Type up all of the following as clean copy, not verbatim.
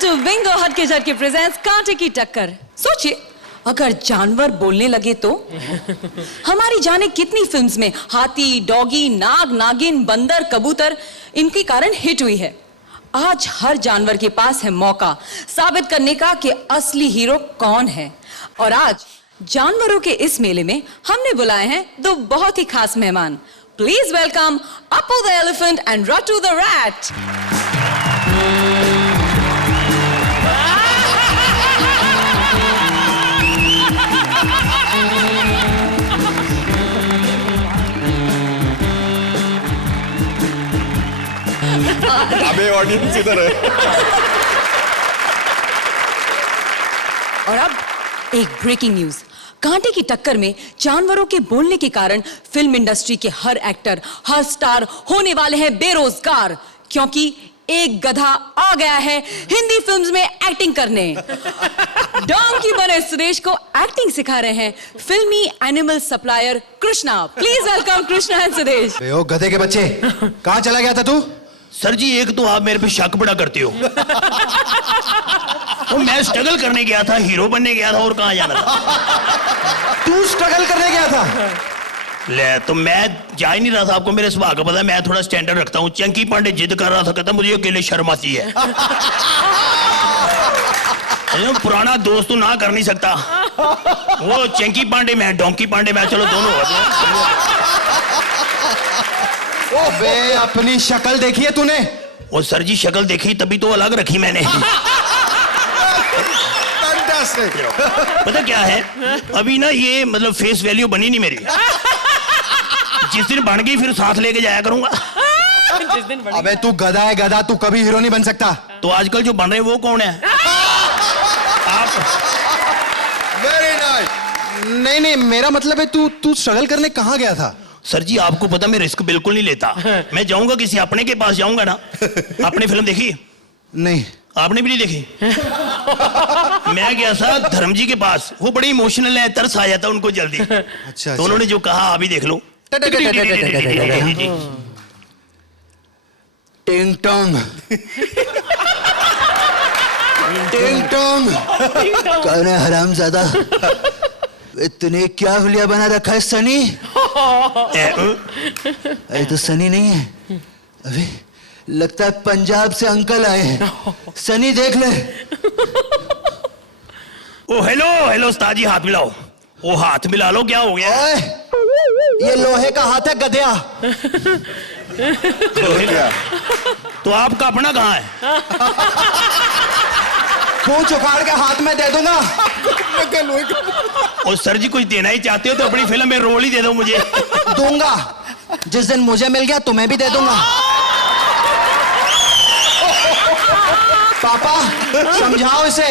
to Bingo हटके झटके presents कांटे की टक्कर। सोचिए अगर जानवर बोलने लगे तो हमारी जाने कितनी फिल्म्स में हाथी, डॉगी, नाग, नागिन, बंदर, कबूतर इनके कारण हिट हुई है। आज हर जानवर के पास है मौका साबित करने का कि असली हीरो कौन है। और आज जानवरों के इस मेले में हमने बुलाए हैं दो बहुत ही खास मेहमान। Please welcome Appu the elephant and Rattu the rat. अबे ऑडियंस इधर है। और अब एक ब्रेकिंग न्यूज। कांटे की टक्कर में जानवरों के बोलने के कारण फिल्म इंडस्ट्री के हर एक्टर, हर स्टार होने वाले हैं बेरोजगार, क्योंकि एक गधा आ गया है हिंदी फिल्म्स में एक्टिंग करने। डोंकी बने सुरेश को एक्टिंग सिखा रहे हैं फिल्मी animal supplier Krishna. Please welcome Krishna and Suresh. ओ गधे के बच्चे, कहाँ चला गया था तू? सर जी एक तो आप मेरे पे शक बड़ा करते हो। तो मैं स्ट्रगल करने गया था, हीरो बनने गया था, और कहाँ जाना था? तू स्ट्रगल करने गया था? ले तो मैं जा ही नहीं रहा था। आपको मेरे स्वभाव का पता है, मैं थोड़ा स्टैंडर्ड रखता हूँ। चंकी पांडे जिद कर रहा था, कहता मुझे अकेले शर्म आती है। पुराना दोस्त तो ना कर नहीं सकता। वो चंकी पांडे में, डोंकी पांडे में, चलो दोनों हो। बे अपनी शक्ल देखी है तूने? वो सर जी शक्ल देखी तभी तो अलग रखी मैंने। पता क्या है, अभी ना ये मतलब फेस वैल्यू बनी नहीं मेरी। जिस दिन बन गई फिर साथ लेके जाया करूंगा। अबे तू गधा है गधा, तू कभी हीरो नहीं बन सकता। तो आजकल जो बन रहे हैं वो कौन है? आप? Very nice. नहीं मेरा मतलब है तू स्ट्रगल करने कहाँ गया था? सर जी आपको पता मैं रिस्क बिल्कुल नहीं लेता। मैं जाऊंगा किसी अपने के पास जाऊंगा ना। आपने फिल्म देखी? नहीं। आपने भी नहीं देखी? मैं गया था धर्म जी के पास, वो बड़े इमोशनल है, तरस आ जाता उनको जल्दी। अच्छा, तो उन्होंने जो कहा अभी देख लो। टिंग टोंग टिंग टोंग। कौन है हरामजादा? तूने क्या हुलिया बना रखा है सनी? अरे तो सनी नहीं है, अभी लगता है पंजाब से अंकल आए हैं। सनी देख ले। ओ हेलो हेलो उस्ताद जी, हाथ मिलाओ। वो हाथ मिला लो, क्या हो गया? ओए, ये लोहे का हाथ है गधया। तो आपका अपना कहाँ है? पूंछ उखाड़ के हाथ में दे दूंगा। और सर जी कुछ देना ही चाहते हो तो अपनी फिल्म में रोल ही दे दो मुझे। दूंगा, जिस दिन मुझे मिल गया तुम्हें भी दे दूंगा। पापा समझाओ इसे।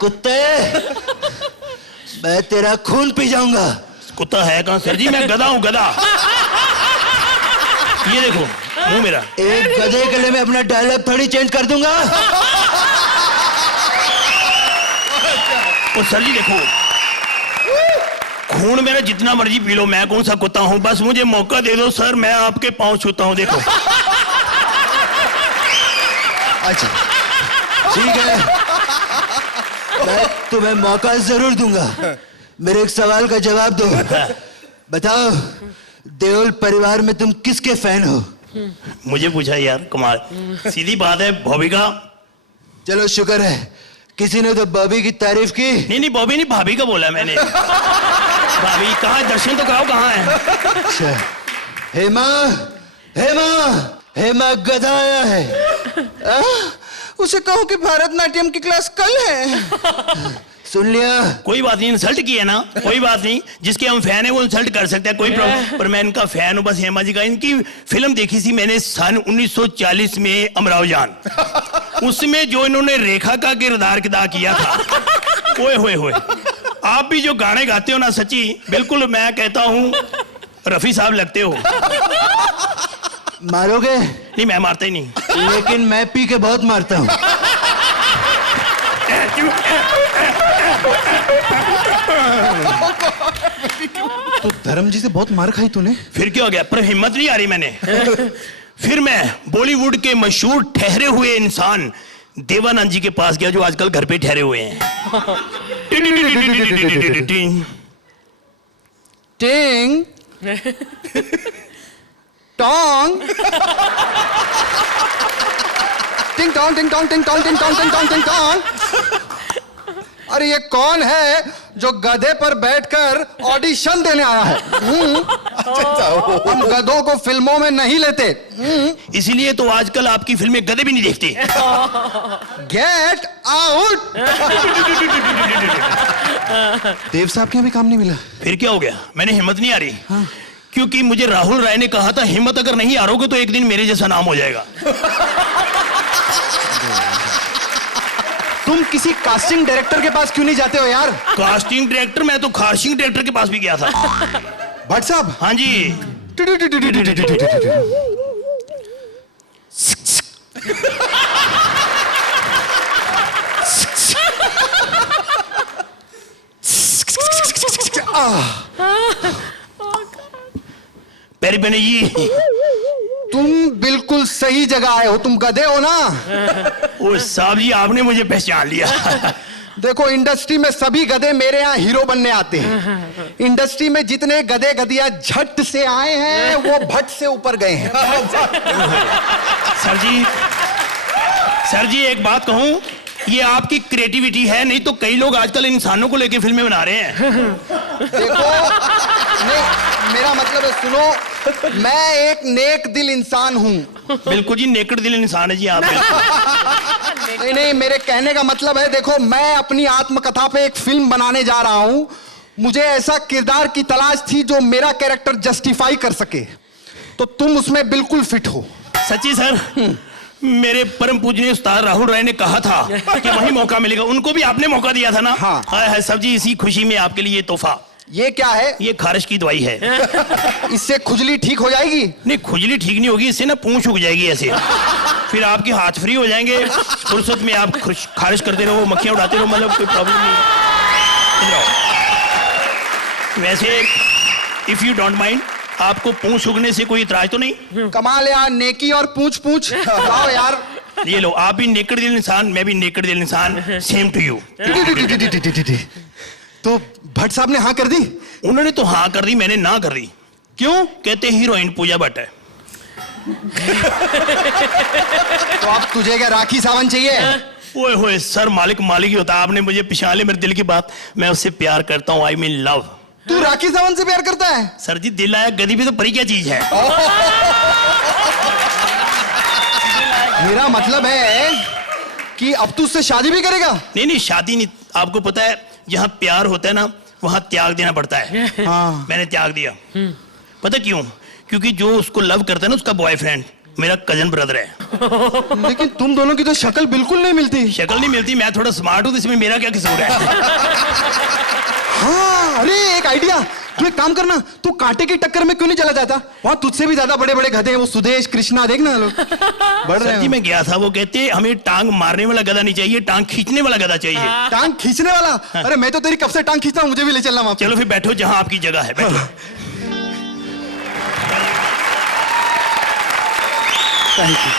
कुत्ते, मैं तेरा खून पी जाऊंगा। कुत्ता है कहाँ सर जी? मैं गधा हूँ, गधा। ये देखो मुंह मेरा। एक गधे के लिए मैं अपना डायलॉग थोड़ी चेंज कर दूंगा। और सर जी देखो, खून मेरा जितना मर्जी पी लो, मैं कौन सा कुत्ता हूँ? बस मुझे मौका दे दो सर, मैं आपके पांव छूता हूँ। देखो। अच्छा ठीक है, मैं तुम्हें मौका जरूर दूंगा। मेरे एक सवाल का जवाब दो। बताओ, देओल परिवार में तुम किसके फैन हो? मुझे पूछा यार, कमाल। सीधी बात है, बॉबी का। चलो शुक्र है, किसी ने तो बॉबी की तारीफ की। नहीं बॉबी नहीं, भाभी का बोला मैंने। भाभी कहाँ है? दर्शन तो कराओ, कहाँ है? अच्छा, हेमा हेमा हेमा गधा आया है। उसे कहो कि भारतनाट्यम की क्लास कल है। सुन लिया? कोई बात नहीं, इंसल्ट की है ना, कोई बात नहीं। जिसके हम फैन है वो इंसल्ट कर सकते हैं, कोई प्रॉब्लम। पर मैं इनका फैन हूँ बस, हेमा जी का। इनकी फिल्म देखी थी मैंने सन 1940 में, अमराव जान। उसमें जो इन्होंने रेखा का किरदार अदा किया था, ओए होए होए। आप भी जो गाने गाते हो ना, सच्ची बिल्कुल मैं कहता हूँ रफी साहब लगते हो। मारोगे? नहीं मैं मारता ही नहीं। लेकिन मैं पी के बहुत मारता हूँ। तो धर्म जी से बहुत मार खाई तूने? फिर क्या हो गया? पर हिम्मत नहीं आ रही मैंने। फिर मैं बॉलीवुड के मशहूर ठहरे हुए इंसान देवानंद जी के पास गया, जो आजकल घर पे ठहरे हुए हैं। टिंग टोंग टिंग टोंग टिंग टोंग टिंग टोंग टिंग टोंग टिंग टोंग टिंग टोंग। अरे ये कौन है जो गधे पर बैठकर ऑडिशन देने आया है? हम गधों को फिल्मों में नहीं लेते। इसीलिए तो आजकल आपकी फिल्में गधे भी नहीं देखते। Get out. देव साहब के अभी काम नहीं मिला। फिर क्या हो गया? मैंने हिम्मत नहीं आ रही। क्योंकि मुझे राहुल राय ने कहा था, हिम्मत अगर नहीं हारोगे तो एक दिन मेरे जैसा नाम हो जाएगा। तुम किसी कास्टिंग डायरेक्टर के पास क्यों नहीं जाते हो यार? Casting director? मैं तो कास्टिंग डायरेक्टर के पास भी गया था। भट्ट साहब। हाँ जी। पेरी बने जी। तुम बिल्कुल सही जगह आए हो, तुम गधे हो ना? ओ साहब जी, आपने मुझे पहचान लिया। देखो, इंडस्ट्री में सभी गधे मेरे यहाँ हीरो बनने आते हैं। इंडस्ट्री में जितने गधे गधिया झट से आए हैं वो भट्ट से ऊपर गए हैं। सर जी एक बात कहूं, ये आपकी क्रिएटिविटी है, नहीं तो कई लोग आजकल इंसानों को लेकर फिल्में बना रहे हैं। देखो, नहीं, मेरा मतलब है, सुनो, मैं एक नेक दिल इंसान हूँ। बिल्कुल जी, नेकड़ दिल इंसान है जी आप। नहीं नहीं, मेरे कहने का मतलब है, देखो, मैं अपनी आत्मकथा पे एक फिल्म बनाने जा रहा हूँ। मुझे ऐसा किरदार की तलाश थी जो मेरा कैरेक्टर जस्टिफाई कर सके, तो तुम उसमें बिल्कुल फिट हो। सच्ची सर, मेरे परम पूजनीय उस्ताद राहुल राय ने कहा था कि वही मौका मिलेगा। उनको भी आपने मौका दिया था ना? हाँ। है सब जी, इसी खुशी में आपके लिए तोहफा। ये क्या है? ये खारिश की दवाई है। इससे खुजली ठीक हो जाएगी? नहीं, खुजली ठीक नहीं होगी, इससे ना पूंछ उग जाएगी ऐसे। फिर आपके हाथ फ्री हो जाएंगे, फुर्सत में आप खारिश करते रहो, मक्खियां उड़ाते रहो, मतलब कोई प्रॉब्लम नहीं। वैसे इफ यू डोंट माइंड, आपको पूंछ उगने से कोई इतराज तो नहीं? कमाल यार, नेकी और पूछ पूछ। आओ यार। ये लो, आप भी नेकड़ दिल इंसान, मैं भी नेकड़ दिल इंसान, सेम टू यू। तो भट्ट साहब ने हाँ कर दी? उन्होंने तो हाँ कर दी, मैंने ना कर दी। क्यों? कहते हीरोइन पूजा भट्ट है। तो अब तुझे क्या राखी सावंत चाहिए? ओए होए सर, मालिक मालिक ही होता है। आपने मुझे पिछान लिया मेरे दिल की बात। मैं उससे प्यार करता हूँ, आई मीन लव। तू राखी सावंत से प्यार करता है? सर जी, दिल आया गधी भी तो परी क्या चीज है? मेरा मतलब है कि अब तू उससे शादी भी करेगा? नहीं नहीं, शादी नहीं। आपको पता है, जहाँ प्यार होता है ना, वहाँ त्याग देना पड़ता है। हाँ। मैंने त्याग दिया। पता क्यों? क्योंकि जो उसको लव करता है ना, उसका बॉयफ्रेंड मेरा कजन ब्रदर है। लेकिन तुम दोनों की तो शक्ल बिल्कुल नहीं मिलती। शक्ल नहीं मिलती? मैं थोड़ा स्मार्ट हूँ, तो इसमें मेरा क्या कसूर है? हाँ, अरे एक आइडिया। तू एक काम करना, तू कांटे की टक्कर में क्यों नहीं चला जाता? वहाँ तुझसे भी ज्यादा बड़े बड़े गधे हैं, वो सुदेश, कृष्णा, देखना लोग बढ़ रहे सर जी, हैं। मैं गया था, वो कहते हमें टांग मारने वाला गधा नहीं चाहिए, टांग खींचने वाला गधा चाहिए। टांग खींचने वाला? अरे मैं तो तेरी कब से टांग खींचता हूँ, मुझे भी ले चलना वहाँ पे। चलो फिर बैठो जहां आपकी जगह है, बैठो। Thank you.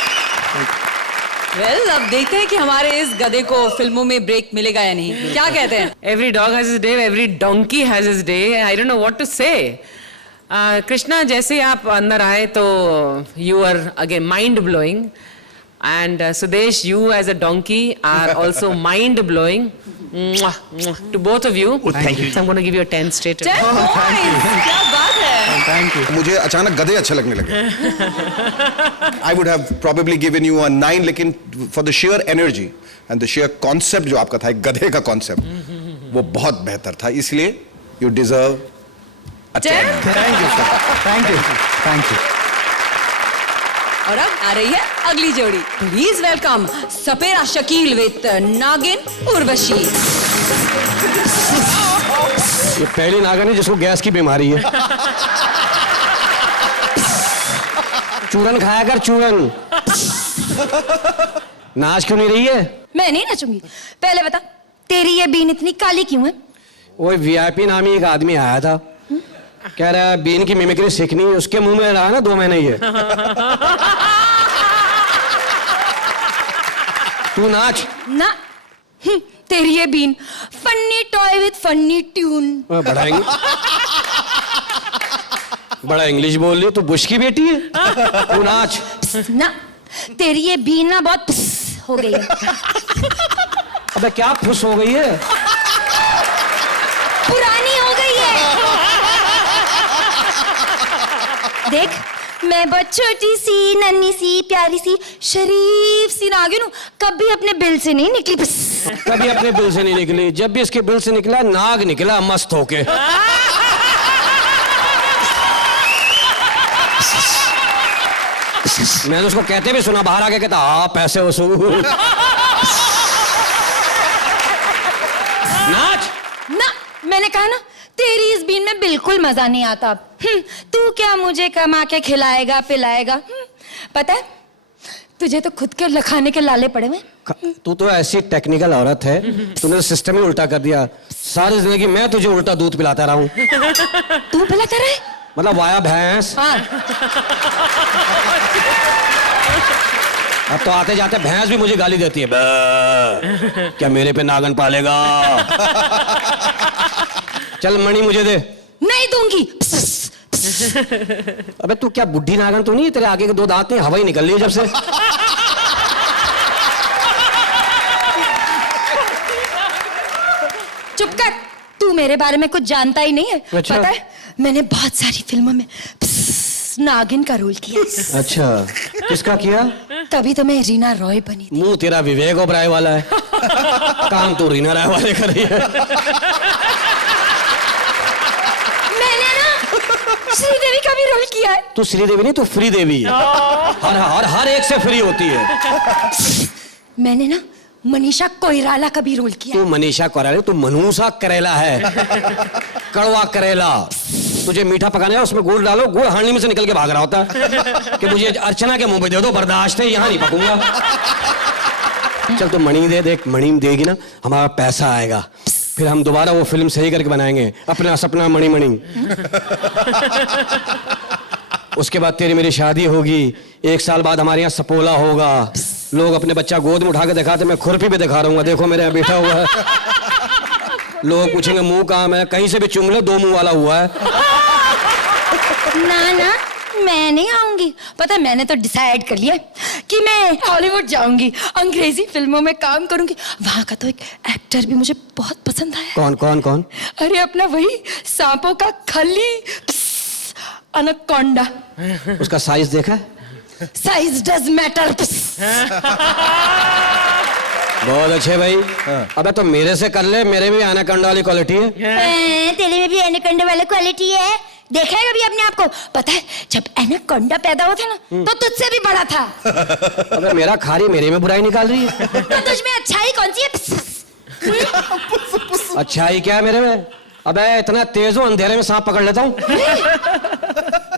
वेल, अब देखते हैं कि हमारे इस गधे को फिल्मों में ब्रेक मिलेगा या नहीं। क्या कहते हैं? Every dog has his day, every donkey has his day. I don't know what to say. Krishna, जैसे आप अंदर आए तो you are again mind blowing, and Sudesh, you as a donkey are also mind blowing. Mwah, mwah, to both of you. Oh, thank you. So I'm going to give you a 10 straight. 10 points! क्या बात है? Thank you. मुझे अचानक गधे अच्छे लगने लगे। I would have probably given you a 9, लेकिन for the sheer energy and the sheer concept जो आपका था, एक गधे का concept, वो बहुत बेहतर था, इसलिए you deserve a 10. Thank you sir, thank you, thank you. और अब आ रही है अगली जोड़ी। Please welcome Sapera Shakeel with नागिन उर्वशी। ये पहली नागिन है जिसको गैस की बीमारी है। चूरन खाया कर, चूरन। नाच क्यों नहीं रही है? मैं नहीं नाचूंगी। पहले बता, तेरी ये बीन इतनी काली क्यों है? वो वीआईपी नामी एक आदमी आया था, कह रहा है बीन की मिमिक्री सीखनी है, उसके मुंह में रहा ना 2 महीने ये। तू नाच ना तेरी ये बीन फन्नी टॉय विद फन्नी ट्यून। बढ़ाएंगे। बड़ा इंग्लिश बोल रही, तू बुश की बेटी है। तू नाच ना तेरी ये बीन ना बहुत हो गई है। अबे क्या फुस हो गई है? पुरानी हो गई है। देख मैं बहुत छोटी सी नन्ही सी प्यारी सी शरीफ सी नागिन हूँ, कभी अपने बिल से नहीं निकली। कभी अपने बिल से नहीं निकली, जब भी इसके बिल से निकला नाग निकला मस्त होके। मैंने उसको कहते भी सुना, बाहर आके कहता हाँ पैसे वसूल। नाच ना मैंने कहा ना तेरी इस बीन में बिल्कुल मजा नहीं आता। तू क्या मुझे कमा के खिलाएगा पिलाएगा? पता है तुझे तो खुद के खाने के लाले पड़े हुए। तू तो ऐसी टेक्निकल औरत है, तूने सिस्टम ही उल्टा कर दिया। सारी जिंदगी मैं तुझे उल्टा दूध पिलाता रहा हूँ। तू पिलाता रहे? मतलब वाया भैंस। हाँ। अब तो आते जाते भैंस भी मुझे गाली देती है, क्या मेरे पे नागन पालेगा? चल मणि मुझे दे। नहीं दूंगी। अबे तू क्या बुढ़ी नागन तो नहीं है? तेरे आगे के 2 दांत नहीं, हवा ही निकल रही है जब से। चुप कर, तू मेरे बारे में कुछ जानता ही नहीं है। अच्छा। पता है मैंने बहुत सारी फिल्मों में नागिन का रोल किया। अच्छा किसका किया? तभी तो मैं रीना रॉय बनी थी। मुंह तेरा विवेक ओबराय वाला है, काम तो रीना राय वाले कर रही है। मैंने ना श्रीदेवी का भी रोल किया है। तू श्रीदेवी नहीं, तू फ्री देवी है। हर एक से फ्री होती है। मैंने ना मनीषा कोइराला का भी रोल किया। तू मनीषा कोइराला, तू मनूषा करेला है। कड़वा करेला। तुझे मीठा पकाना है, उसमें गुड़ डालो, गुड़ हांडी में से निकल के भाग रहा होता है कि मुझे अर्चना के मुंह पे दे दो, बर्दाश्त है, यहाँ नहीं पकूंगा। चल तू मणि दे, देख मणि देगी ना हमारा पैसा आएगा, फिर हम दोबारा वो फिल्म सही करके बनाएंगे, अपना सपना मणि मणि। उसके बाद तेरी मेरी शादी होगी, 1 साल बाद हमारे यहाँ सपोला होगा, लोग अपने बच्चा गोद में उठा के दिखाते, मैं खुरपी पे दिखा रहा हूँ, देखो मेरे यहाँ बैठा हुआ है। लोग पूछेंगे मुंह कहाँ है, कहीं से भी चुम लो 2 मुंह वाला हुआ है। ना ना मैं नहीं आऊंगी। पता है मैंने तो डिसाइड कर लिया कि मैं हॉलीवुड जाऊंगी, अंग्रेजी फिल्मों में काम करूंगी। वहां का तो एक एक्टर भी मुझे बहुत पसंद आया। कौन कौन कौन? अरे अपना वही सांपों का खली अनाकोंडा। उसका साइज देखा? Size does matter. बहुत अच्छे भाई। अबे तो मेरे से कर ले, मेरे भी एनाकोंडा वाली क्वालिटी है। तेरे में भी एनाकोंडा वाली क्वालिटी है। देखा है कभी अपने आप को? पता है जब एनाकोंडा पैदा हुआ था ना तो तुझसे भी बड़ा था। अबे मेरा खारी मेरे में बुराई निकाल रही है। तो तुझ में अच्छाई कौन सी है? अच्छाई क्या है मेरे में? अबे इतना तेज हो, अंधेरे में सांप पकड़ लेता हूँ।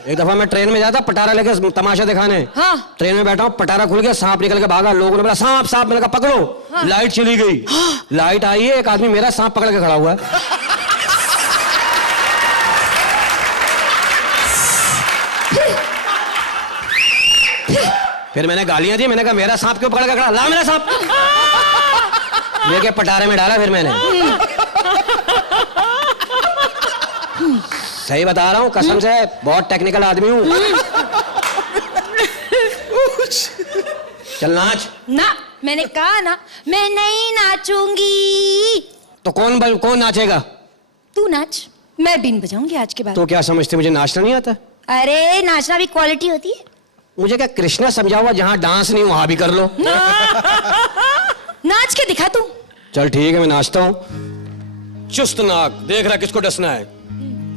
एक दफा मैं ट्रेन में जाता, पटारा लेके तमाशा दिखाने। हाँ। ट्रेन में बैठा हूँ, पटारा खुल गया, सांप निकल के भागा, लोगों ने बोला सांप सांप, मैंने कहा पकड़ो। हाँ। लाइट चली गई। हाँ। लाइट आई है, एक आदमी मेरा सांप पकड़ के खड़ा हुआ है। फिर मैंने गालियां दी, मैंने कहा मेरा सांप क्यों पकड़ के खड़ा, ला मेरा सांप। लेके पटारे में डाला फिर मैंने। सही बता रहा हूँ कसम से, बहुत टेक्निकल आदमी हूँ। चल नाच। ना मैंने कहा ना मैं नहीं नाचूंगी। तो कौन नाचेगा? तू नाच, मैं बीन बजाऊंगी आज के बाद। तो क्या समझते मुझे नाचना नहीं आता? अरे नाचना भी क्वालिटी होती है। मुझे क्या कृष्णा समझा हुआ, जहाँ डांस नहीं वहां भी कर लो। नाच के दिखा तू। चल ठीक है मैं नाचता हूँ। चुस्त नाक, देख रहा किसको डसना है।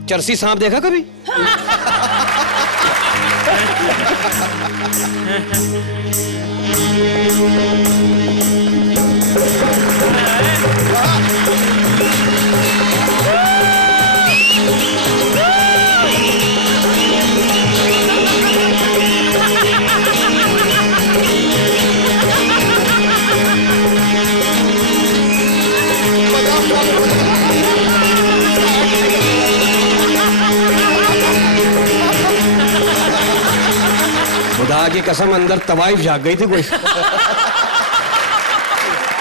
चरसी सांप देखा कभी? खुदा की कसम अंदर तवाइफ जाग गई थी कोई।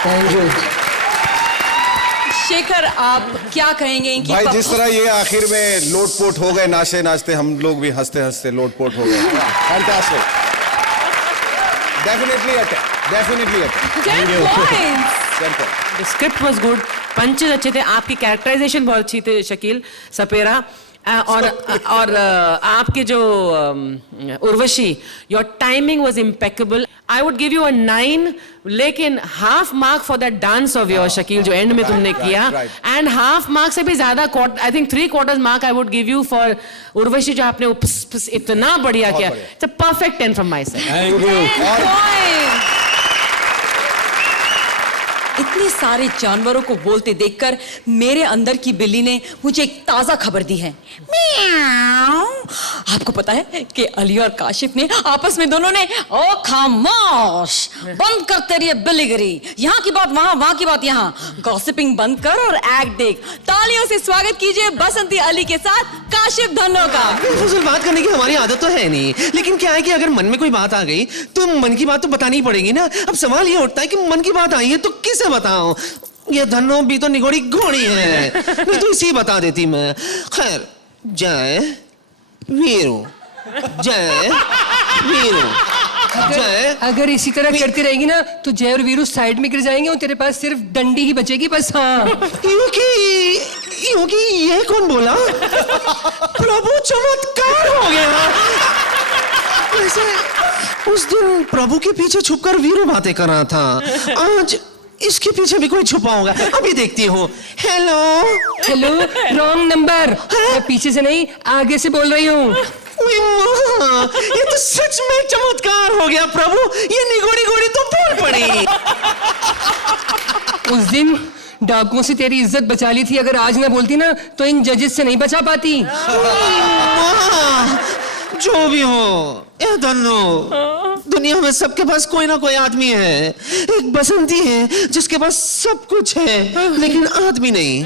Thank you. शेखर, आप क्या कहेंगे इनकी भाई जिस तरह ये आखिर में लोटपोट हो गए नाचते नाचते, हम लोग भी हंसते हंसते लोटपोट हो गए। Fantastic, definitely definitely 10 points. The script was good, punches अच्छे थे, आपकी कैरेक्टराइजेशन बहुत अच्छी थी शकील सपेरा, और आपके जो Urvashi, your timing was impeccable. I would give you अ 9, लेकिन half mark for that dance of your Shakeel जो एंड में तुमने किया, एंड हाफ मार्क से भी ज्यादा, I think 3/4 mark I would give you for Urvashi, जो आपने इतना बढ़िया किया। It's a perfect 10 from my side. Thank you. इतने सारे जानवरों को बोलते देखकर मेरे अंदर की बिल्ली ने मुझे एक ताजा खबर दी है। म्याऊं। आपको पता है कि अली और काशिफ ने आपस में दोनों ने, ओ खामोश, बंद कर तेरी ये बिल्लीगिरी, यहाँ की बात वहां, वहां की बात यहाँ, गॉसिपिंग बंद कर और एक्ट देख। तालियों से स्वागत कीजिए बसंती अली के साथ काशिफ धन्नो का। बेफिजूल बात करने की हमारी आदत तो है नहीं, लेकिन क्या है कि अगर मन में कोई बात आ गई तो मन की बात तो बतानी पड़ेगी ना। अब सवाल ये उठता है कि मन की बात आई है तो किसे बताऊं? ये धन्नो भी तो निगोड़ी घोड़ी है, नहीं तो इसी बता देती मैं। खैर, जय वीरू, जय वीरू, जय। अगर इसी तरह करती रहेगी ना तो जय और वीरू साइड में गिर जाएंगे और तेरे पास सिर्फ डंडी ही बचेगी बस। हाँ, क्योंकि ये कौन बोला? प्रभु चमत्कार हो गया। वैसे उस दिन प्रभु के पीछे छुपकर वीरू बातें कर रहा था, आज इसके पीछे भी कोई छुपा होगा। अभी देखती हूँ। Hello hello, wrong number. मैं पीछे से नहीं आगे से बोल रही हूँ। ये तो सच में चमत्कार हो गया प्रभु, ये निगोड़ी गोड़ी तो बोल पड़ी। उस दिन डाकुओं से तेरी इज्जत बचा ली थी, अगर आज ना बोलती ना तो इन जजेस से नहीं बचा पाती। जो भी हो, ये धन्नो, दुनिया में सबके पास कोई ना कोई आदमी है। एक बसंती है जिसके पास सब कुछ है लेकिन आदमी नहीं।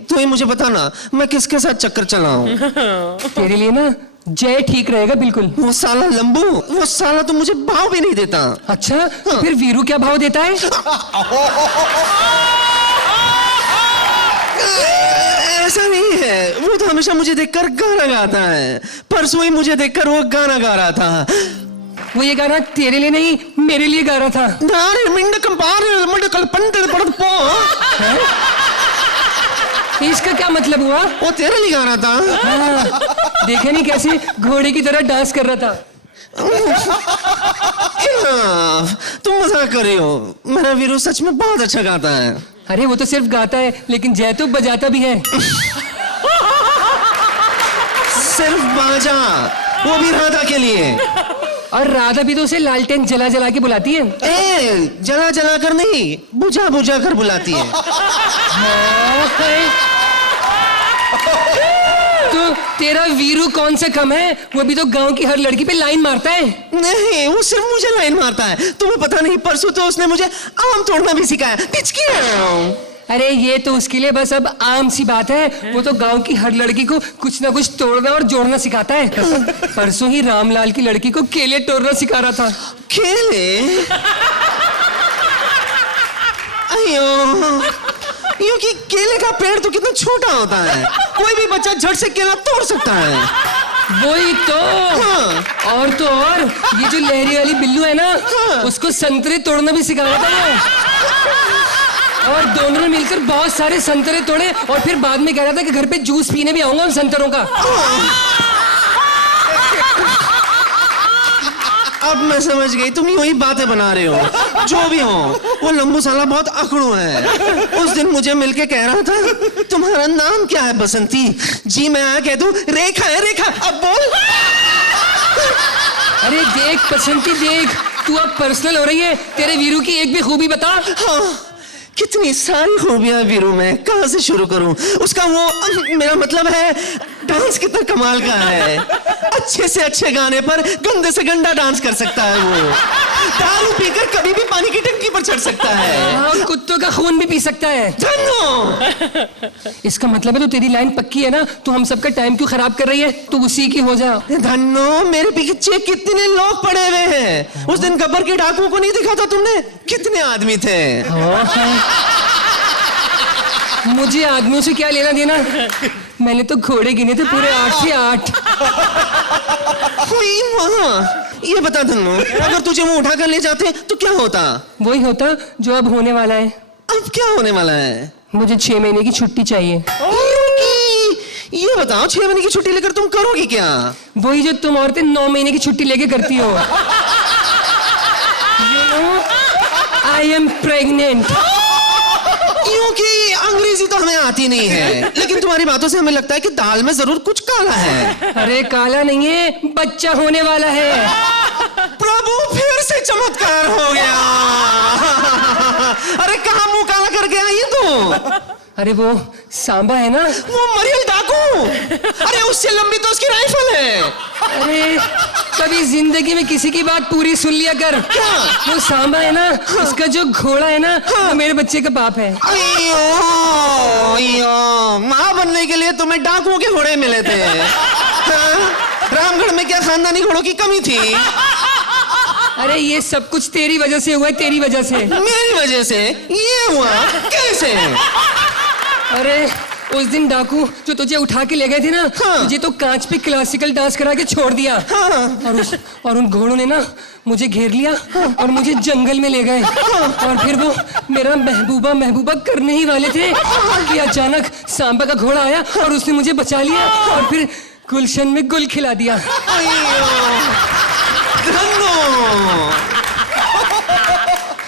तू ही मुझे बता ना, मैं किसके साथ चक्कर चलाऊं? तेरे लिए ना जय ठीक रहेगा बिल्कुल। वो साला लंबू, वो साला तो मुझे भाव भी नहीं देता। अच्छा, तो फिर वीरू क्या भाव देता है? ऐसा नहीं है, वो तो हमेशा मुझे देखकर गाना गाता है। परसों ही मुझे देखकर वो गाना गा रहा था। वो ये गाना तेरे लिए नहीं मेरे लिए गा रहा था। इसका क्या मतलब हुआ? वो तेरे लिए गा रहा था। हाँ, देखे नहीं कैसे घोड़े की तरह डांस कर रहा था। तुम मजाक कर रही हो, मेरा वीरू सच में बहुत अच्छा गाता है। अरे वो तो सिर्फ गाता है, लेकिन जय तो बजाता भी है। सिर्फ बाजा, वो भी राधा के लिए। और राधा भी तो उसे लालटेन जला जला के बुलाती है। जला जला कर नहीं, बुझा बुझा कर बुलाती है। तो तेरा वीरू कौन सा कम है? वो भी तो गांव की हर लड़की पे लाइन मारता है। नहीं, वो सिर्फ मुझे लाइन मारता है। तुम्हें पता नहीं, परसों तो उसने मुझे आम तोड़ना भी सिखाया। अरे ये तो उसके लिए बस अब आम सी बात है। वो तो गांव की हर लड़की को कुछ ना कुछ तोड़ना और जोड़ना सिखाता है। परसों ही रामलाल की लड़की को केले तोड़ना सिखा रहा था। केले? अयो, क्योंकि केले का पेड़ तो कितना छोटा होता है, कोई भी बच्चा झट से केला तोड़ सकता है। वही तो। हाँ। और तो और ये जो लहरी वाली बिल्लू है ना, हाँ। उसको संतरे तोड़ना भी सिखा रहा था। और दोनों ने मिलकर बहुत सारे संतरे तोड़े और फिर बाद में कह रहा था कि घर पे जूस पीने भी आऊंगा उन संतरों का। अब मैं समझ गई, तुम यूं ही बातें बना रहे हो। जो भी हो, वो लंबू साला बहुत अकड़ू है। उस दिन मुझे मिलके कह रहा था, तुम्हारा नाम क्या है? बसंती। जी मैं आया कह दूं, रेखा है। रेखा, अब बोल। अरे देख बसंती देख, तू अब पर्सनल हो रही है। तेरे वीरू की एक भी खूबी बता। हाँ, कितनी सारी खूबियां वीरू में, कहां से शुरू करूं? उसका वो, मेरा मतलब है डांस कितना कमाल का है। अच्छे से अच्छे गाने पर गंदे से गंदा डांस कर सकता है वो। दारू पीकर कभी भी पानी की टंकी पर चढ़ सकता है। हाँ, और कुत्तों का खून भी पी सकता है। धन्नो, इसका मतलब है तो तेरी लाइन पक्की है ना? तो हम सबका टाइम क्यों खराब कर रही है? तू उसी की हो जा। धन्नो, मेरे पीछे कितने लोग पड़े हुए हैं। उस दिन गब्बर के डाकुओं को नहीं दिखा था तुमने? कितने आदमी थे। मुझे आदमियों से क्या लेना देना? मैंने तो घोड़े गिने थे पूरे 8 से 8। हुई वहाँ। ये बता धन्नो, अगर तुझे वो उठा कर ले जाते तो क्या होता? वही होता जो अब होने वाला है। अब क्या होने वाला है? मुझे 6 महीने की छुट्टी चाहिए। ये बताओ, 6 महीने की छुट्टी लेकर तुम करोगी क्या? वही जो तुम औरतें 9 महीने की छुट्टी लेके करती हो। I am pregnant. क्योंकि अंग्रेजी तो हमें आती नहीं है, लेकिन तुम्हारी बातों से हमें लगता है कि दाल में जरूर कुछ काला है। अरे काला नहीं है, बच्चा होने वाला है। प्रभु, फिर से चमत्कार हो गया। अरे कहाँ मुंह काला करके आई तू? अरे वो सांबा है ना, वो मरियल डाकू। अरे उससे लंबी तो उसकी राइफल है। अरे कभी जिंदगी में किसी की बात पूरी सुन लिया कर। क्या? वो सांबा है ना, उसका जो घोड़ा है ना, वो मेरे बच्चे का बाप है। अयो, माँ बनने के लिए तुम्हें डाकुओं के घोड़े मिले थे। हाँ? रामगढ़ में क्या खानदानी घोड़ों की कमी थी? अरे ये सब कुछ तेरी वजह से हुआ है, तेरी वजह से। मेरी वजह से ये हुआ? कैसे? अरे उस दिन डाकू जो तुझे उठा के ले गए थे ना, तुझे तो कांच पे क्लासिकल डांस करा के छोड़ दिया। और उन घोड़ों ने ना मुझे घेर लिया और मुझे जंगल में ले गए। और फिर वो मेरा महबूबा महबूबा करने ही वाले थे कि अचानक सांबा का घोड़ा आया और उसने मुझे बचा लिया और फिर गुलशन में गुल खिला दिया।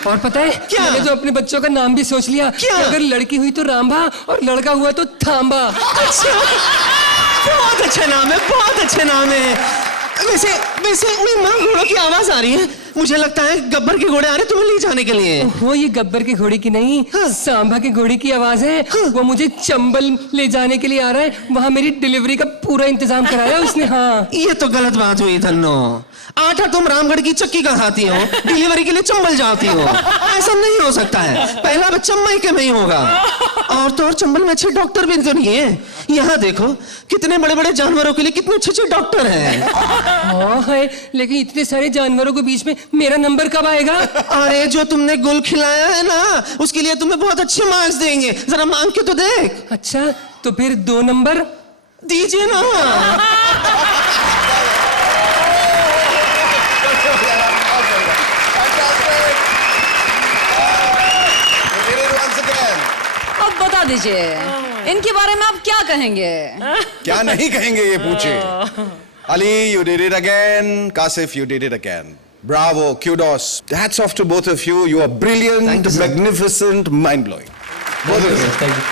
और पता है क्या? मैंने तो अपने बच्चों का नाम भी सोच लिया। क्या? कि अगर लड़की हुई तो रामबा और लड़का हुआ तो थांबा। अच्छा, बहुत अच्छा नाम है, बहुत अच्छा नाम है। वैसे उन माँ घोड़ों की आवाज आ रही है। मुझे लगता है गब्बर के घोड़े आ रहे तुम्हें ले जाने के लिए। वो ये गब्बर के घोड़े की नहीं, सांबा के घोड़े की आवाज है। वो मुझे चंबल ले जाने के लिए आ रहा है। वहाँ मेरी डिलीवरी का पूरा इंतजाम कराया उसने। हाँ, ये तो गलत बात हुई धन्नो। आटा तुम रामगढ़ की चक्की का खाती हो, डिलीवरी के लिए चंबल जाती हो। ऐसा नहीं हो सकता है। पहला बच्चा मायके में ही होगा। और तो और चंबल में अच्छे डॉक्टर भी तो नहीं है। यहाँ देखो कितने बड़े बड़े जानवरों के लिए कितने अच्छे अच्छे डॉक्टर हैं। हाँ है, लेकिन इतने सारे जानवरों के बीच में मेरा नंबर कब आएगा? अरे जो तुमने गुल खिलाया है ना, उसके लिए तुम्हें बहुत अच्छे मार्क्स देंगे। जरा मांग के तो देख। अच्छा, तो फिर 2 नंबर दीजिए ना। अब बता दीजिए इनके बारे में आप क्या कहेंगे? क्या नहीं कहेंगे ये पूछे। Ali, you did it again. Kasif, you did it again. Bravo, kudos. Hats off to both of you. You are brilliant, Thank you, sir. magnificent, mind-blowing. Both of you. Thank you.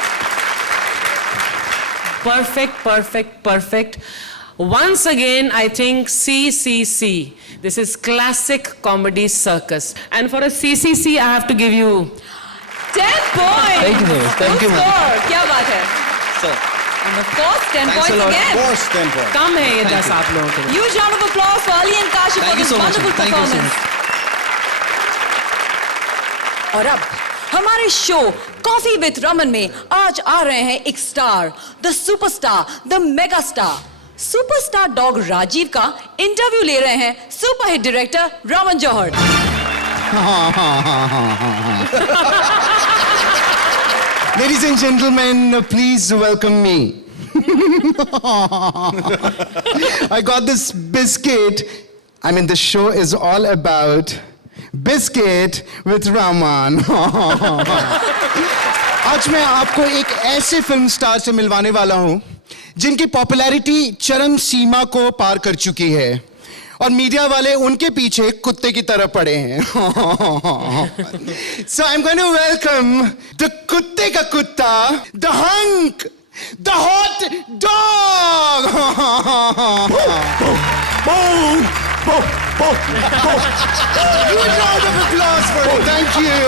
Perfect, perfect, perfect. Once again, I think CCC. This is classic comedy circus. And for a CCC, I have to give you 10 points. Thank you, ma'am. Thank you, Good ma'am. score. क्या बात है? Sir. And of course, 10 Thanks points a lot. again. Of course, 10 points. कम है ये 10 आप लोगों के लिए। Huge round of applause for Ali and Kashif for Thank you this so much. wonderful Thank you so performance. और अब हमारे show coffee with Raman में आज आ रहे हैं एक star, the superstar, the mega star, superstar dog Rajiv का इंटरव्यू ले रहे हैं superhit director Raman Johar. Ladies and gentlemen, please welcome me. I got this biscuit. I mean, the show is all about biscuit with Raman. आज मैं आपको एक ऐसे film star से मिलवाने वाला हूं जिनकी पॉपुलैरिटी चरम सीमा को पार कर चुकी है और मीडिया वाले उनके पीछे कुत्ते की तरह पड़े हैं। So I'm going to welcome the कुत्ते का कुत्ता, the hunk, the hot dog. Huge round of applause for him. Thank you.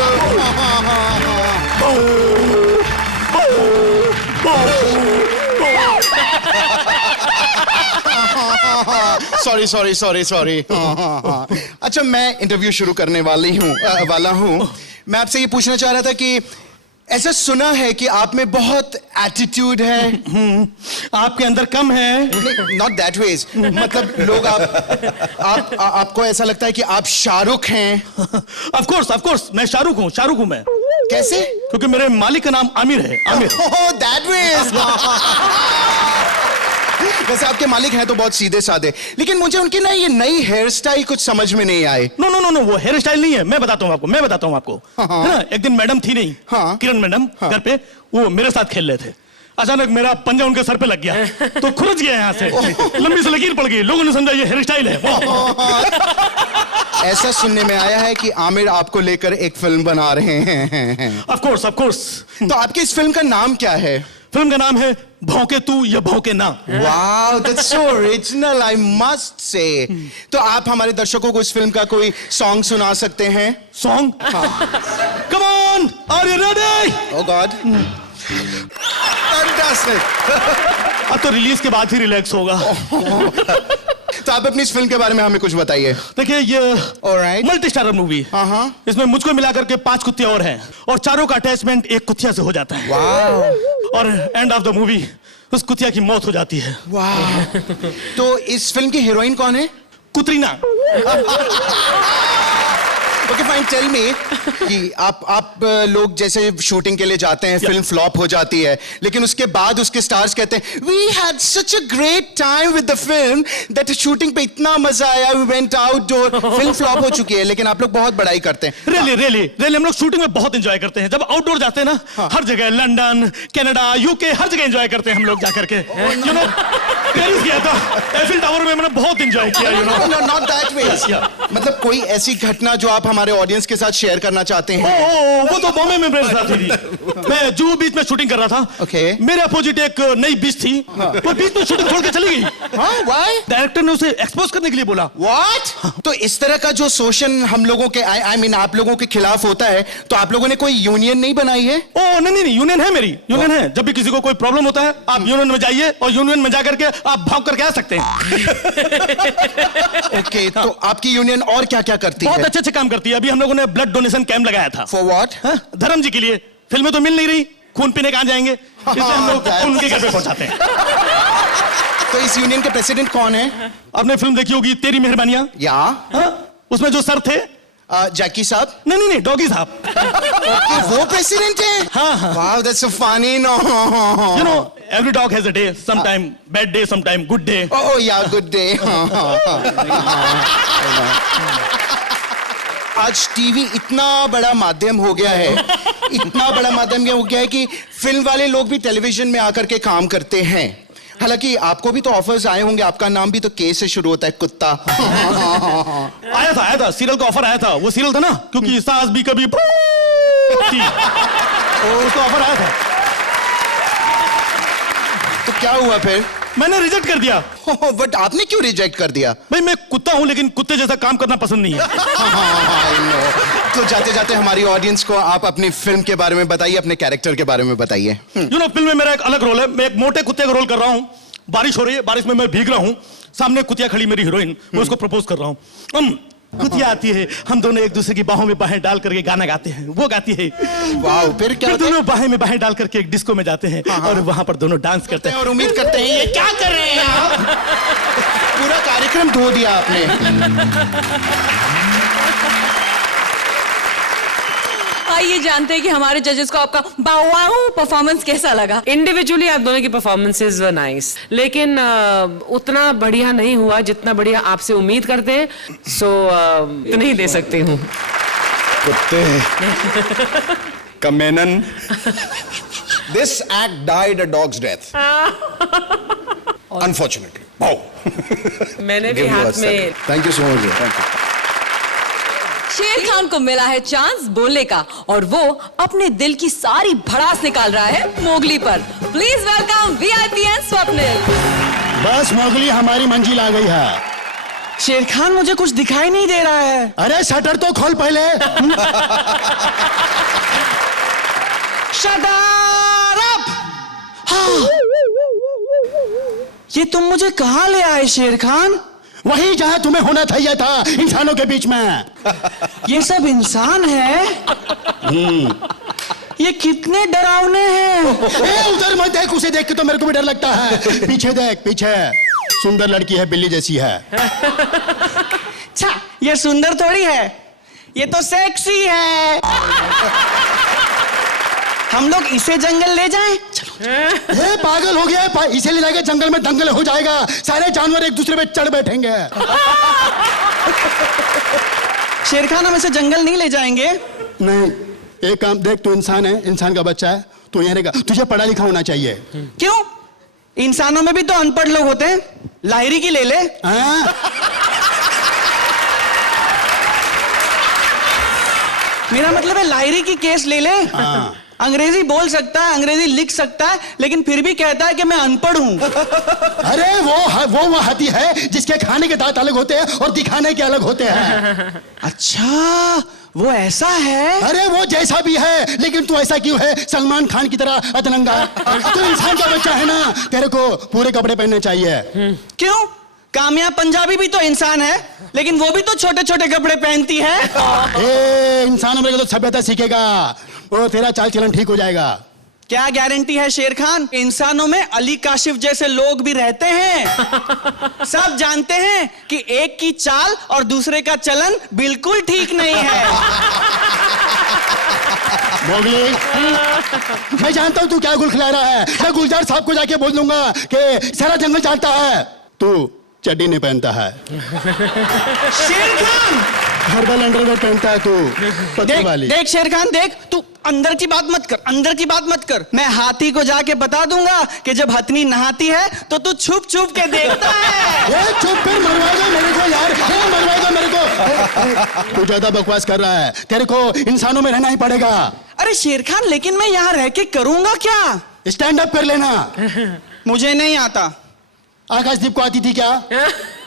Sorry sorry sorry sorry. हाँ। अच्छा, मैं इंटरव्यू शुरू करने वाला हूँ। मैं आपसे ये पूछना चाह रहा था कि ऐसा सुना है कि आप में बहुत एटीट्यूड है। आपके अंदर कम है। नॉट दैट वेज, मतलब लोग आपको ऐसा लगता है कि आप शाहरुख हैं। ऑफ कोर्स मैं शाहरुख हूँ मैं। कैसे? क्योंकि मेरे मालिक का नाम आमिर है, आमिर। That veg. वैसे आपके मालिक हैं तो बहुत सीधे साधे, लेकिन मुझे उनकी ना ये नई हेयर स्टाइल कुछ समझ में नहीं आई। नो वो हेयर स्टाइल नहीं है। मैं बताता हूँ आपको। है ना, एक दिन मैडम थी नहीं, हाँ। किरण मैडम घर पे, वो मेरे साथ खेल रहे थे। अचानक मेरा पंजा उनके सर पे लग गया तो खुरच गया यहाँ से, लंबी सी लकीर पड़ गई। लोगों ने समझा ये हेयर स्टाइल है। ऐसा सुनने में आया है कि आमिर आपको लेकर एक फिल्म बना रहे हैं। Of course. तो आपकी इस फिल्म का नाम क्या है? फिल्म का नाम है भौंके तू या भौंके ना। Wow, that's so original, I must say. तो आप हमारे दर्शकों को इस फिल्म का कोई सॉन्ग सुना सकते हैं? Song? Come on, are you ready? Oh God, fantastic. अब तो रिलीज के बाद ही रिलैक्स होगा। तो आप अपनी इस फिल्म के बारे में हमें कुछ बताइए। देखिए, ये Alright. Multi starrer movie. इसमें मुझको मिलाकर के 5 कुत्ते और हैं और चारों का अटैचमेंट एक कुतिया से हो जाता है। और एंड ऑफ द मूवी उस कुतिया की मौत हो जाती है। वाह। तो इस फिल्म की हीरोइन कौन है? कुतरीना। ओके फाइन, टेल मी कि आप लोग जैसे शूटिंग के लिए जाते हैं, फिल्म फ्लॉप हो जाती है, लेकिन उसके बाद उसके स्टार्स कहते हैं we had such a great time with the film that shooting पे इतना मजा आया, we went outdoor. Film flop हो चुकी है लेकिन आप लोग बहुत बड़ाई करते हैं। रियली हम लोग शूटिंग में बहुत एंजॉय करते हैं। जब आउटडोर जाते हैं ना, हर जगह, लंदन, कनाडा, यूके, हर जगह एंजॉय करते हैं हम लोग जाकर के। यू नो, पेरिस गया था, एफिल टावर में मैंने बहुत एंजॉय किया। You know, not that way. मतलब कोई ऐसी घटना जो आप हमारे ऑडियंस के साथ शेयर करना चाहते हैं? वो तो बॉम्बे में मेरे साथ थी। मैं जुहू बीच में शूटिंग कर रहा था। Okay. मेरे अपोजिट एक नई बीच थी, वो बीच में शूटिंग छोड़ के चली गई। Why? डायरेक्टर ने उसे एक्सपोज करने के लिए बोला। What? तो इस तरह का जो शोषण हम लोगों के I mean आप लोगों के खिलाफ होता है, तो आप लोगों ने कोई यूनियन नहीं बनाई है? ओ नहीं, यूनियन है मेरी, यूनियन है। जब भी किसी को कोई प्रॉब्लम होता है, आप यूनियन में जाइए और यूनियन में जाकर के आप भाग करके आ सकते हैं। ओके, तो आपकी यूनियन और क्या क्या करती है? बहुत अच्छे काम करती है। अभी हम लोगों ने ब्लड डोनेशन कैंप लगाया था। For what? धर्म जी के लिए। फिल्में तो मिल नहीं रही, खून पीने कहां जाएंगे, इसलिए हम लोग खून उनके घर पे पहुंचाते हैं। तो इस यूनियन के प्रेसिडेंट कौन है? आपने फिल्म देखी होगी तेरी मेहरबानियां? उसमें जो सर थे, जैकी साहब? नहीं, डॉगी साहब। वो प्रेसिडेंट है? हाँ। Wow, that's so funny. No, you know, every dog has a day, sometime bad day, sometime good day. Oh yeah, good day. आज टीवी इतना बड़ा माध्यम हो गया है, इतना बड़ा माध्यम हो गया है कि फिल्म वाले लोग भी टेलीविजन में आकर के काम करते हैं। हालांकि आपको भी तो ऑफर्स आए होंगे, आपका नाम भी तो के से शुरू होता है, कुत्ता। आया था, सीरियल का ऑफर आया था। वो सीरियल था ना, क्योंकि सास भी कभी थी, और उसका ऑफर आया था। तो क्या हुआ फिर? मैंने रिजेक्ट कर दिया। बट आपने क्यों रिजेक्ट कर दिया? भाई, मैं कुत्ता हूं लेकिन कुत्ते जैसा काम करना पसंद नहीं है। तो जाते जाते हमारी ऑडियंस को आप अपनी फिल्म के बारे में बताइए, अपने कैरेक्टर के बारे में बताइए। यू नो, फिल्म में मेरा एक अलग रोल है। मैं एक मोटे कुत्ते का रोल कर रहा हूँ। बारिश हो रही है, बारिश में मैं भीग रहा हूँ, सामने कुतिया खड़ी मेरी हीरोइन, मैं उसको प्रपोज कर रहा हूँ। कुतिया आती है, हम दोनों एक दूसरे की बाहों में बाहें डाल करके गाना गाते हैं, वो गाती है। वाओ, फिर क्या? दोनों बाहें में बाहें डाल करके एक डिस्को में जाते हैं और वहां पर दोनों डांस करते हैं और उम्मीद करते हैं ये क्या कर रहे हैं आप? पूरा कार्यक्रम धो दिया आपने। आइए जानते हैं कि हमारे जजेस को आपका वाओ परफॉर्मेंस कैसा लगा। इंडिविजुअली आप दोनों की परफॉर्मेंसेज वर नाइस, लेकिन उतना बढ़िया नहीं हुआ जितना बढ़िया आपसे उम्मीद करते हैं। सो नहीं दे सकती हूँ। कुत्ते कमेनन, this act died a dog's death unfortunately. मैंने भी हाथ में। Thank you so much. Thank you. Shere Khan को मिला है चांस बोलने का और वो अपने दिल की सारी भड़ास निकाल रहा है मोगली पर। Please welcome VIP and Swapnil. बस मोगली, हमारी मंजिल आ गई है। शेर खान, मुझे कुछ दिखाई नहीं दे रहा है। अरे शटर तो खोल पहले। Shut up! हाँ। ये तुम मुझे कहाँ ले आए शेर खान? वही जहां तुम्हें होना चाहिए था, इंसानों के बीच में। ये सब इंसान है? ये कितने डरावने हैं। ए, उधर मत देख, उसे देख के तो मेरे को भी डर लगता है। पीछे देख, पीछे सुंदर लड़की है, बिल्ली जैसी है। अच्छा, ये सुंदर थोड़ी है, ये तो सेक्सी है। हम लोग इसे जंगल ले जाएं? चलो। ये पागल हो गया है, इसे ले जाएगा जंगल में, दंगल हो जाएगा, सारे जानवर एक दूसरे पे चढ़ बैठेंगे। शेर खान, हम इसे जंगल नहीं ले जाएंगे। नहीं, एक काम देख, तू इंसान है, इंसान का बच्चा है, तू यहाँ रहेगा, तुझे पढ़ा लिखा होना चाहिए। क्यों? इंसानों में भी तो अनपढ़ लोग होते हैं। लाहिरी की ले ले। हाँ? मेरा मतलब है लाहिरी की केस ले ले। हाँ। अंग्रेजी बोल सकता है, अंग्रेजी लिख सकता है, लेकिन फिर भी कहता है कि मैं अनपढ़ हूं। अरे वो हाथी है जिसके खाने के दांत अलग होते हैं और दिखाने के अलग होते हैं। अच्छा, वो ऐसा है? अरे वो जैसा भी है, लेकिन तू ऐसा क्यों है, सलमान खान की तरह अतरंगा? तू इंसान का बच्चा है ना, तेरे को पूरे कपड़े पहनने चाहिए। क्यों? कामयाब पंजाबी भी तो इंसान है, लेकिन वो भी तो छोटे छोटे कपड़े पहनती है। ए, इंसानों में तो सभ्यता सीखेगा और तेरा चाल चलन ठीक हो जाएगा। क्या गारंटी है शेर खान? इंसानों में अली काशिफ जैसे लोग भी रहते हैं। सब जानते हैं कि एक की चाल और दूसरे का चलन बिल्कुल ठीक नहीं है। मोगली, मैं जानता हूं तू क्या गुल खिला रहा है। मैं गुलजार साहब को जाके बोल दूंगा कि सारा जंगल जानता है तू चड्डी नहीं पहनता है। शेर खान, हर्बल अंडरवेयर पहनता है तू, पतली वाली। देख शेर खान, देख, तू अंदर की बात मत कर, अंदर की बात मत कर। मैं हाथी को जाके बता दूंगा कि जब हथनी नहाती है तो तू छुप छुप के देखता है। ये चुप, फिर मरवाएगा मेरे को यार, ये मरवाएगा मेरे को। तू ज्यादा बकवास कर रहा है, तेरे को इंसानों में रहना ही पड़ेगा। अरे शेर खान, लेकिन मैं यहाँ रह के करूंगा क्या? स्टैंड अप कर लेना। मुझे नहीं आता। आकाशदीप को आती थी क्या?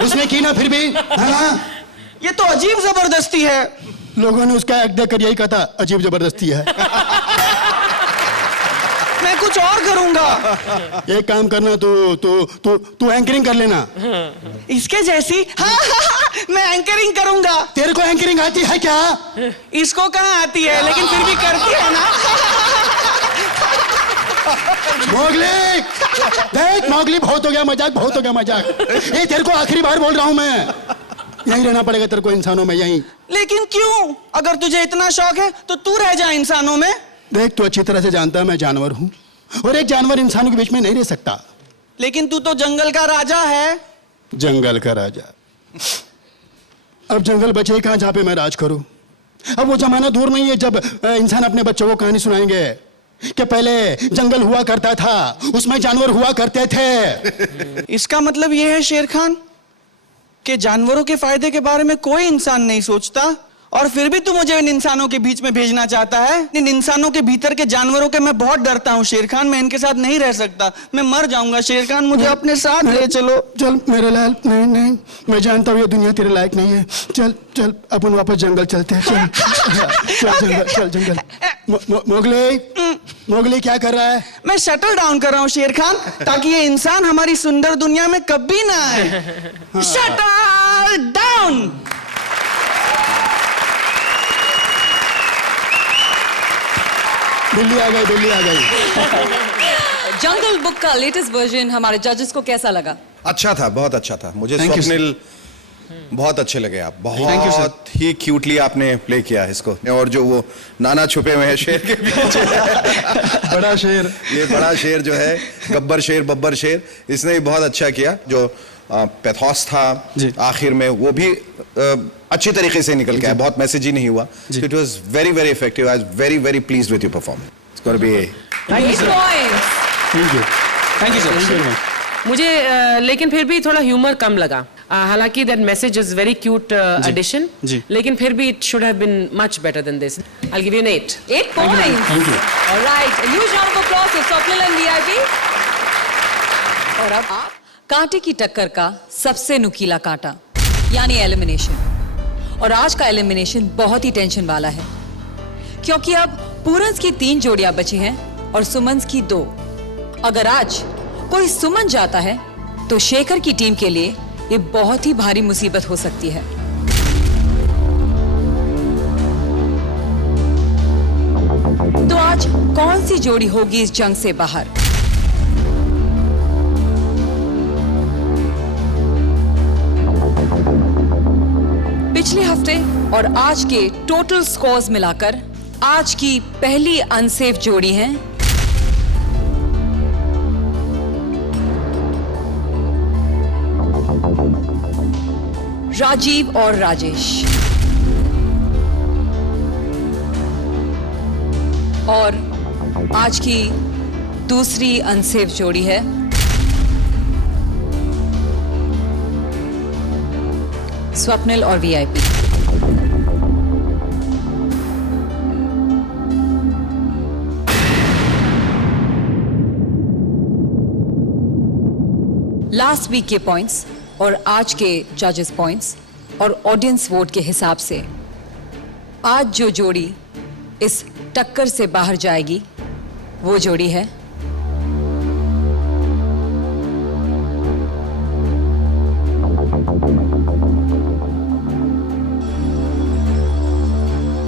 उसने की ना फिर भी। हाँ? ये तो अजीब जबरदस्ती है। लोगों ने उसका एक्ट देखकर यही कहा था, अजीब जबरदस्ती है। मैं कुछ और करूंगा। एक काम करना, तू एंकरिंग कर लेना। इसके जैसी? हाँ, मैं एंकरिंग करूंगा। तेरे को एंकरिंग आती है क्या? इसको कहाँ आती है, लेकिन फिर भी करती है ना। मोगली, देख मोगली, बहुत हो गया मजाक, बहुत हो गया मजाक। ये तेरे को आखिरी बार बोल रहा हूं मैं, यहीं रहना पड़ेगा तेरे को इंसानों में, यहीं। लेकिन क्यों? अगर तुझे इतना शौक है तो तू रह जा इंसानों में। देख, तू अच्छी तरह से जानता है मैं जानवर हूं और एक जानवर इंसानों के बीच में नहीं रह सकता। लेकिन तू तो जंगल का राजा है। जंगल का राजा? अब जंगल बचे कहां जहां पे मैं राज करूं? अब वो जमाना दूर नहीं है जब इंसान अपने बच्चों को कहानी सुनाएंगे कि पहले जंगल हुआ करता था, उसमें जानवर हुआ करते थे। इसका मतलब यह है शेर खान कि जानवरों के फायदे के बारे में कोई इंसान नहीं सोचता, और फिर भी तू मुझे इन इंसानों के बीच में भेजना चाहता है। इन इंसानों के भीतर के जानवरों के मैं बहुत डरता हूँ शेर खान, मैं इनके साथ नहीं रह सकता, मैं मर जाऊंगा शेर खान, मुझे अपने साथ ले चलो। चल मेरे लाल, नहीं नहीं, मैं जानता हूँ ये दुनिया तेरे लायक नहीं है। चल चल, अपन वापस जंगल चलते हैं। चल जंगल, चल जंगल। मोगली क्या कर रहा है? मैं शटल डाउन कर रहा हूँ शेर खान, ताकि ये इंसान हमारी सुंदर दुनिया में कभी ना आए। Shuttle down. दिल्ली आ गई, दिल्ली आ गई। जंगल बुक का लेटेस्ट वर्जन हमारे जजेस को कैसा लगा? अच्छा था, बहुत अच्छा था। मुझे स्वप्निल बहुत अच्छे लगे आप, बहुत ही क्यूटली आपने प्ले किया इसको। और जो वो नाना छुपे हुए हैं शेर के पीछे, बड़ा शेर, ये बड़ा शेर जो है, गब्बर शेर, बब्बर शेर, इसने भी बहुत अच्छा किया। जो पैथोस था आखिर में, वो भी अच्छी तरीके से निकल के आया, बहुत मैसेज ही नहीं हुआ। It was very very effective. I was very very pleased with your performance. It's gonna be 8 points. Thank you sir. मुझे लेकिन फिर भी थोड़ा ह्यूमर कम लगा। हालांकि that message is very cute edition, लेकिन फिर भी it should have been much better than this. I will give you an 8. 8 points. Thank you. All right. A huge round of applause for Swapnil and VIP. और अब कांटे की टक्कर का सबसे नुकीला कांटा, यानी एलिमिनेशन। और आज का एलिमिनेशन बहुत ही टेंशन वाला है, क्योंकि अब पूरन्स की 3 जोड़ियां बची हैं और सुमन्स की 2। अगर आज कोई सुमन जाता है तो शेखर की टीम के लिए ये बहुत ही भारी मुसीबत हो सकती है। तो आज कौन सी जोड़ी होगी इस जंग से बाहर? पिछले हफ्ते और आज के टोटल स्कोर्स मिलाकर आज की पहली अनसेफ जोड़ी है राजीव और राजेश, और आज की दूसरी अनसेफ जोड़ी है स्वप्निल और वीआईपी। लास्ट वीक के पॉइंट्स और आज के जजेस पॉइंट्स और ऑडियंस वोट के हिसाब से आज जो जोड़ी इस टक्कर से बाहर जाएगी वो जोड़ी है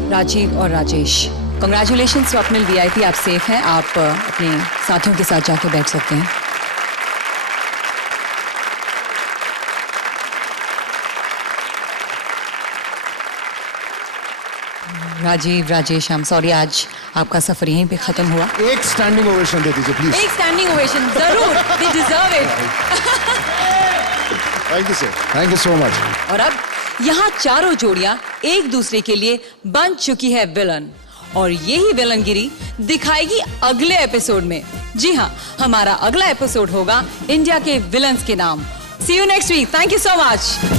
राजीव और राजेश। कंग्रेचुलेशन स्वप्निल, वीआईपी आप सेफ हैं, आप अपने साथियों के साथ जाके बैठ सकते हैं। Rajiv, Rajesh, I am sorry, आज आपका सफर यहीं पे खत्म हुआ। एक स्टैंडिंग ओवेशन दे दीजिए प्लीज। एक स्टैंडिंग ओवेशन जरूर, they deserve it. Thank you sir, thank you so much. और अब यहाँ चारों जोड़ियां एक दूसरे के लिए बन चुकी है विलन, और यही विलनगिरी दिखाएगी अगले एपिसोड में। जी हाँ, हमारा अगला एपिसोड होगा इंडिया के विलन्स के नाम। See you next week, thank you so much.